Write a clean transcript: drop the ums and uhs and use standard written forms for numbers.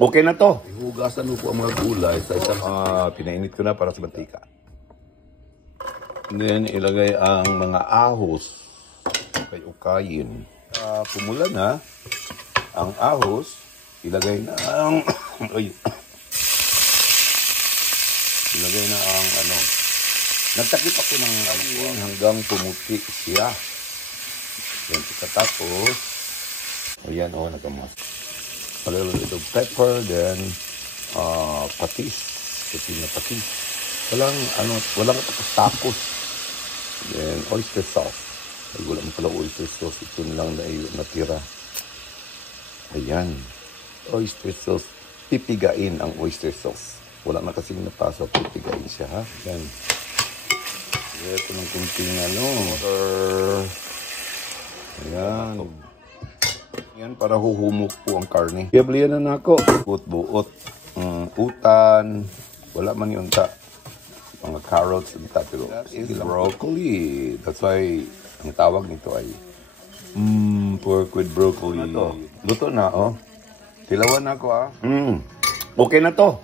Okay na to. Ihugasan mo po ang mga gulay sa isang... Pinainit ko na para sa mantika. And then, ilagay ang mga ahos. Ukay-ukayin. Pumula na ang ahos. Ilagay na ang... ilagay na ang ano. Nagtakip ako ng hanggang pumuti siya. Yan, pagkatapos, ayan, nagamas. A little bit of pepper, then, patis. Puti na patis. Walang takos. Then, oyster sauce. Ay, wala mo pala oyster sauce. Ito na lang na natira. Ayan. Oyster sauce. Pipigain ang oyster sauce. Wala na kasing napasok. Pipigain siya, ha? Ayan. Ito ng kunting water. Ayan. Ayan, para huhumok po ang karne. Iablihan na ako. Buot-buot. Utan. Wala man yung unta. Mga carrots and pero that is broccoli. That's why ang tawag nito ay pork with broccoli. Luto na, oh. Tilawan na ako, ah. Okay na to.